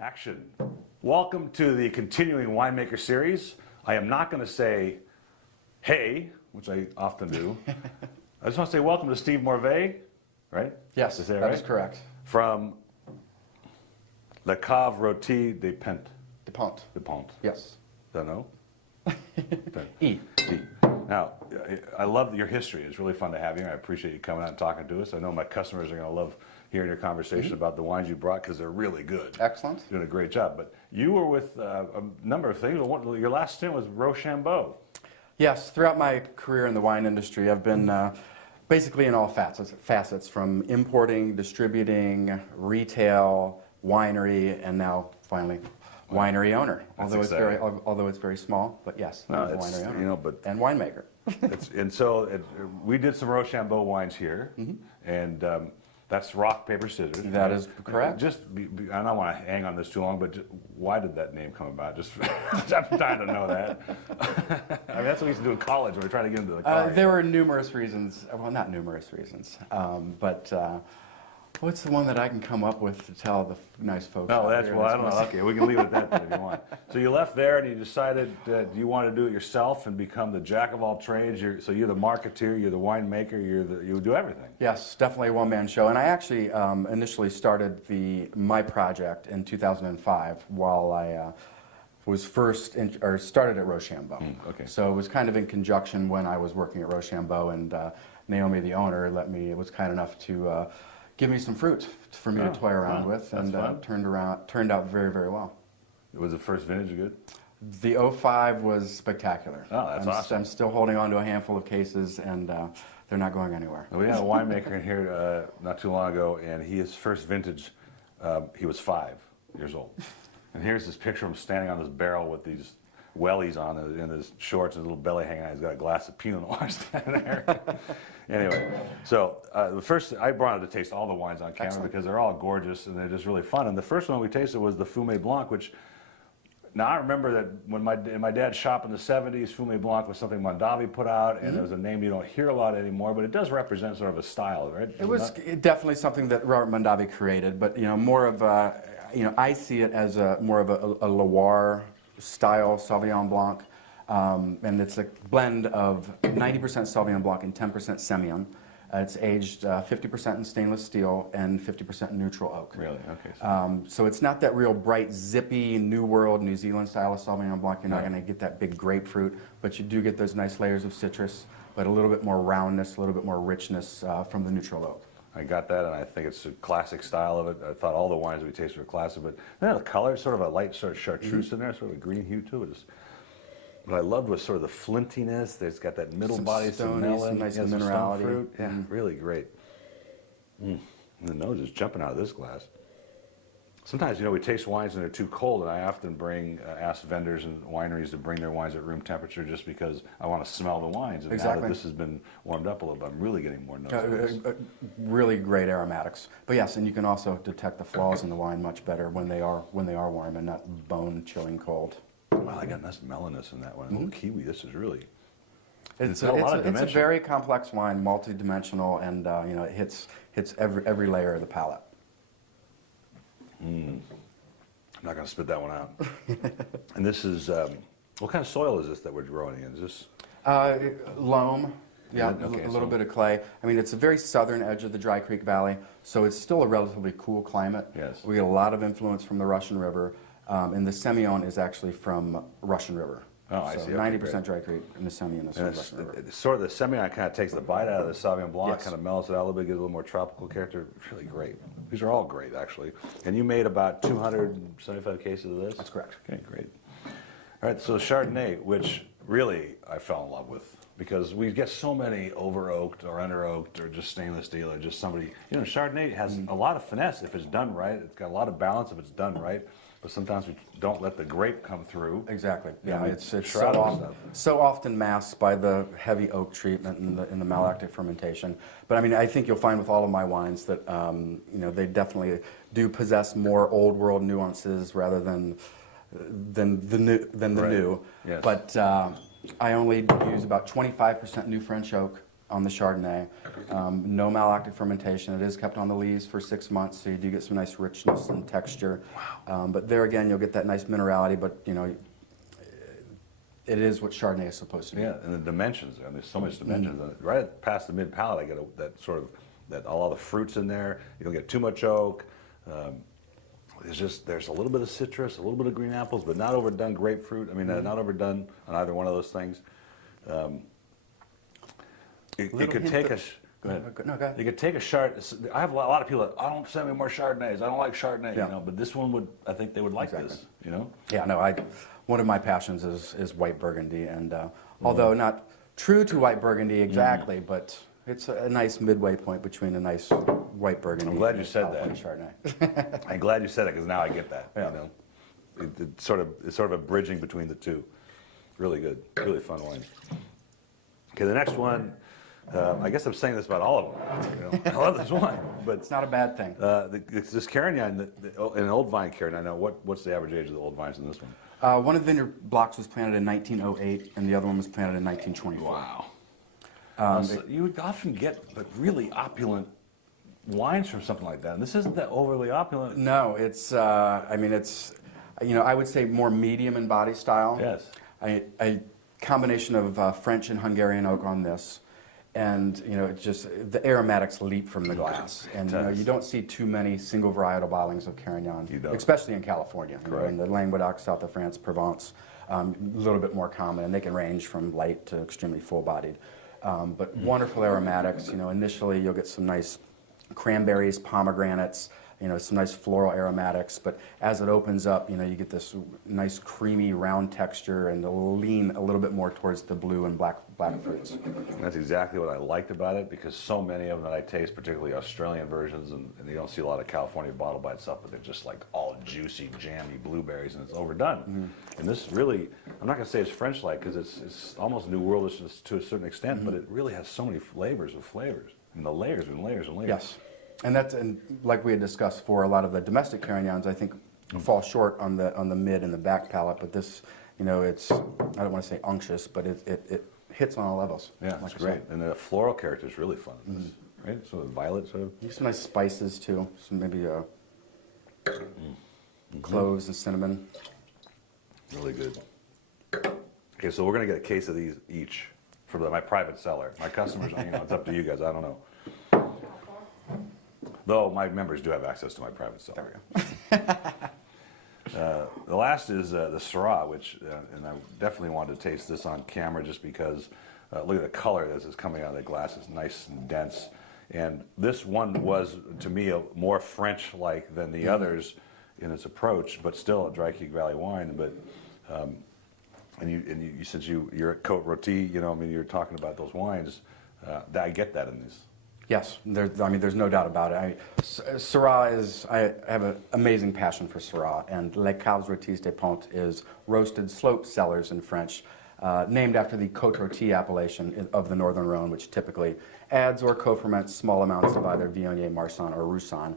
Action. Welcome to the continuing Winemaker series. I am not going to say, hey, which I often do. I just want to say welcome to Steve Morvai, right? Yes, that is correct. From Le Cave Roties De Pente. De Pente. De Pente. Yes. Don't know? E. Now, I love your history. It's really fun to have you. I appreciate you coming out and talking to us. I know my customers are going to love hearing your conversation about the wines you brought because they're really good. Excellent. Doing a great job. But you were with a number of things. Your last stint was Rochambeau. Yes, throughout my career in the wine industry, I've been basically in all facets from importing, distributing, retail, winery, and now finally winery owner. Although it's very small, but yes, No, I'm a winery owner. you know, but and winemaker. We did some Rochambeau wines here, and that's rock, paper, scissors. That is correct. I don't want to hang on this too long, but why did that name come about? Just I'm dying to know that. I mean, that's what we used to do in college when we were trying to get into the car. There were numerous reasons. Well, not numerous reasons, but what's the one that I can come up with to tell the nice folks? No, out that's here? well. I don't know. Okay, we can leave it at that then if you want. So you left there and you decided that you wanted to do it yourself and become the jack of all trades. So you're the marketeer, you're the winemaker, you do everything. Yes, definitely a one-man show. And I actually initially started my project in 2005 while I was started at Rochambeau. Okay. So it was kind of in conjunction when I was working at Rochambeau, and Naomi, the owner, was kind enough to give me some fruit for me to toy around with, and turned out very, very well. Was the first vintage good? The '05 was spectacular. Oh, that's awesome. I'm still holding on to a handful of cases, and they're not going anywhere. We had a winemaker in here not too long ago, and his first vintage, he was 5 years old. And here's this picture of him standing on this barrel with these wellies on in his shorts and his little belly hanging out. He's got a glass of Pinot Noir standing there. Anyway, so the first, I brought it to taste all the wines on camera because they're all gorgeous and they're just really fun. And the first one we tasted was the Fumé Blanc, which, now I remember that when in my dad's shop in the 70s, Fumé Blanc was something Mondavi put out, and it was a name you don't hear a lot anymore, but it does represent sort of a style, right? It was definitely something that Robert Mondavi created, but more of a, I see it as more of a Loire style Sauvignon Blanc. And it's a blend of 90% Sauvignon Blanc and 10% Semillon. It's aged 50% in stainless steel and 50% neutral oak. Really? Okay. So it's not that real bright, zippy, New World, New Zealand style of Sauvignon Blanc. You're not going to get that big grapefruit, but you do get those nice layers of citrus, but a little bit more roundness, a little bit more richness from the neutral oak. I got that, and I think it's a classic style of it. I thought all the wines we tasted were classic, but the color, sort of a light sort of chartreuse in there, sort of a green hue to it. What I loved was sort of the flintiness. There's got that middle body, some melon, some nice some minerality. fruit. Yeah, really great. And the nose is jumping out of this glass. Sometimes, we taste wines and they're too cold, and I often ask vendors and wineries to bring their wines at room temperature just because I want to smell the wines. And now that this has been warmed up a little bit, I'm really getting more notes. Really great aromatics. But yes, and you can also detect the flaws in the wine much better when they are warm and not bone-chilling cold. Well, I got nice mellowness in that one. A little kiwi. This is really. It's a very complex wine, multi-dimensional, and it hits every layer of the palate. I'm not going to spit that one out. And this is, what kind of soil is this that we're growing in? Is this? Loam, yeah, a little bit of clay. I mean, it's a very southern edge of the Dry Creek Valley, so it's still a relatively cool climate. Yes. We get a lot of influence from the Russian River, and the Semillon is actually from Russian River. Oh, I see. 90% Dry Creek, and the Semillon is from Russian River. Sort of the Semillon kind of takes the bite out of the Sauvignon Blanc, kind of mellows it out a little bit, gives it a little more tropical character. It's really great. These are all great, actually. And you made about 275 cases of this? That's correct. Okay, great. All right, so the Chardonnay, which really I fell in love with, because we get so many over-oaked or under-oaked or just stainless steel or just somebody, Chardonnay has a lot of finesse if it's done right. It's got a lot of balance if it's done right. But sometimes we don't let the grape come through. Exactly. Yeah, it's so often masked by the heavy oak treatment and the malolactic fermentation. But I mean, I think you'll find with all of my wines that they definitely do possess more old world nuances rather than the new. Yes. But I only use about 25% new French oak, on the Chardonnay. No malolactic fermentation. It is kept on the lees for 6 months, so you do get some nice richness and texture. But there again, you'll get that nice minerality, but you know, it is what Chardonnay is supposed to be. Yeah, and the dimensions. I mean, there's so much dimensions. Right past the mid palate, I get that sort of all the fruits in there. You don't get too much oak. There's a little bit of citrus, a little bit of green apples, but not overdone grapefruit. I mean, not overdone on either one of those things. It could take a. Go ahead. No, go ahead. You could take a Chardonnay. I have a lot of people that, I don't send me more Chardonnays. I don't like Chardonnay, Yeah. you know. But this one would, I think they would like Exactly. this, you know. Yeah, no, one of my passions is white Burgundy, and although not true to white Burgundy exactly, but it's a nice midway point between a nice white Burgundy. I'm glad you and said California that. Chardonnay. I'm glad you said it because now I get that. Yeah. You know, it's sort of a bridging between the two. Really good, really fun wine. Okay, the next one. I guess I'm saying this about all of them. You know, I love this wine, but It's not a bad thing. this Carignan, an old vine Carignan. Now, what's the average age of the old vines in this one? One of the vineyard blocks was planted in 1908, and the other one was planted in 1924. Wow. So you would often get really opulent wines from something like that, and this isn't that overly opulent. No, it's, I mean, it's, you know, I would say more medium in body style. Yes. A combination of French and Hungarian oak on this. And, you know, it's just, the aromatics leap from the glass. And, you know, you don't see too many single varietal bottlings of Carignan, You don't. especially in California. You know, Correct. in the Languedoc, south of France, Provence, a little bit more common. And they can range from light to extremely full-bodied. But wonderful aromatics. You know, initially you'll get some nice cranberries, pomegranates, you know, some nice floral aromatics, but as it opens up, you know, you get this nice creamy round texture and it'll lean a little bit more towards the blue and black fruits. That's exactly what I liked about it, because so many of them that I taste, particularly Australian versions, and you don't see a lot of California bottled by itself, but they're just like all juicy, jammy blueberries, and it's overdone. And this really, I'm not going to say it's French-like, because it's almost New Worldish to a certain extent, but it really has so many flavors, and the layers and layers and layers. Yes, and like we had discussed for a lot of the domestic Carignans, I think fall short on the mid and the back palate, but this, you know, it's, I don't want to say unctuous, but it hits on all levels. Yeah, like it's I great. said. And the floral character is really fun, right? Sort of violet, sort of. Use some nice spices too, some maybe cloves and cinnamon. Really good. Okay, so we're going to get a case of these each for my private cellar. My customers, you know, it's up to you guys. I don't know. Though my members do have access to my private cellar. The last is the Syrah, which, and I definitely wanted to taste this on camera just because, look at the color this is coming out of the glass. It's nice and dense. And this one was, to me, more French-like than the others in its approach, but still a Dry Creek Valley wine. But and you since you're at Côte Rôtie, you know, I mean, you're talking about those wines. I get that in these. Yes, I mean, there's no doubt about it. Syrah is, I have an amazing passion for Syrah, and Les Caves Roties De Pente is roasted slope cellars in French, named after the Côte Rôtie appellation of the Northern Rhone, which typically adds or co-ferments small amounts of either Viognier, Marsanne, or Roussanne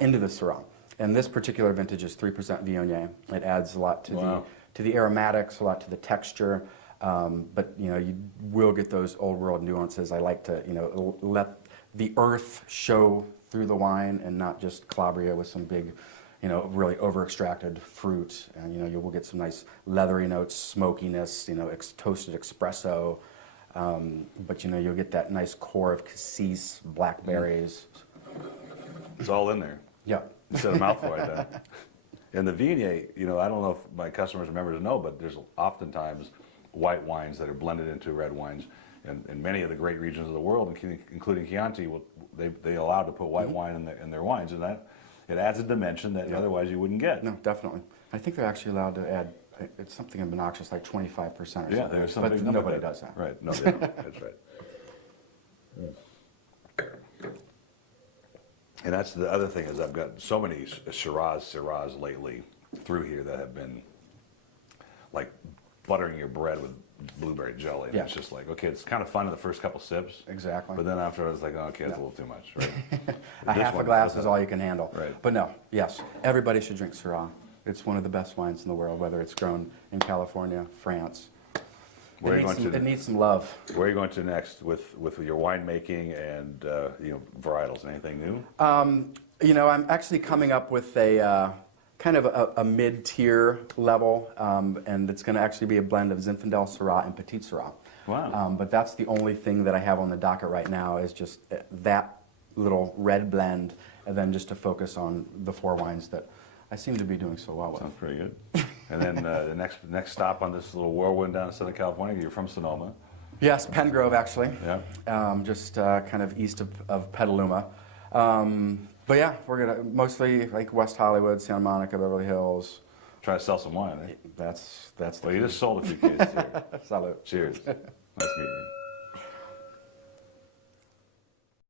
into the Syrah. And this particular vintage is 3% Viognier. It adds a lot to the aromatics, a lot to the texture, but you know, you will get those old world nuances. I like to, you know, let the earth show through the wine and not just Calabria with some big, you know, really over-extracted fruit. And, you know, you will get some nice leathery notes, smokiness, you know, toasted espresso. But, you know, you'll get that nice core of cassis, blackberries. It's all in there. Yeah. You said a mouthful right there. And the Viognier, you know, I don't know if my customers and members know, but there's oftentimes white wines that are blended into red wines. And many of the great regions of the world, including Chianti, they allow to put white wine in their wines, and that it adds a dimension that otherwise you wouldn't get. No, definitely. I think they're actually allowed to add, it's something obnoxious, like 25% or something. Yeah, there's something. But nobody does that. Right, no, they don't. That's right. And that's the other thing is I've got so many Syrahs lately through here that have been like buttering your bread with blueberry jelly. And Yeah. it's just like, okay, it's kind of fun in the first couple sips. Exactly. But then after it's like, oh, okay, it's a little too much. Right? A This half a one glass doesn't. is all you can handle. Right. But no, yes, everybody should drink Syrah. It's one of the best wines in the world, whether it's grown in California, France, Where are you going to? It needs some love. Where are you going to next with your winemaking and varietals? Anything new? I'm actually coming up with a kind of a mid-tier level, and it's going to actually be a blend of Zinfandel, Syrah, and Petit Syrah. Wow. But that's the only thing that I have on the docket right now is just that little red blend, and then just to focus on the 4 wines that I seem to be doing so well with. Sounds pretty good. And then the next stop on this little whirlwind down in Southern California. You're from Sonoma. Yes, Pen Grove actually. Yeah. Just kind of east of Petaluma. But yeah, we're gonna mostly like West Hollywood, Santa Monica, Beverly Hills. Try to sell some wine, eh? That's the Well, you just sold a few cases here. Salute. Cheers. Nice meeting you.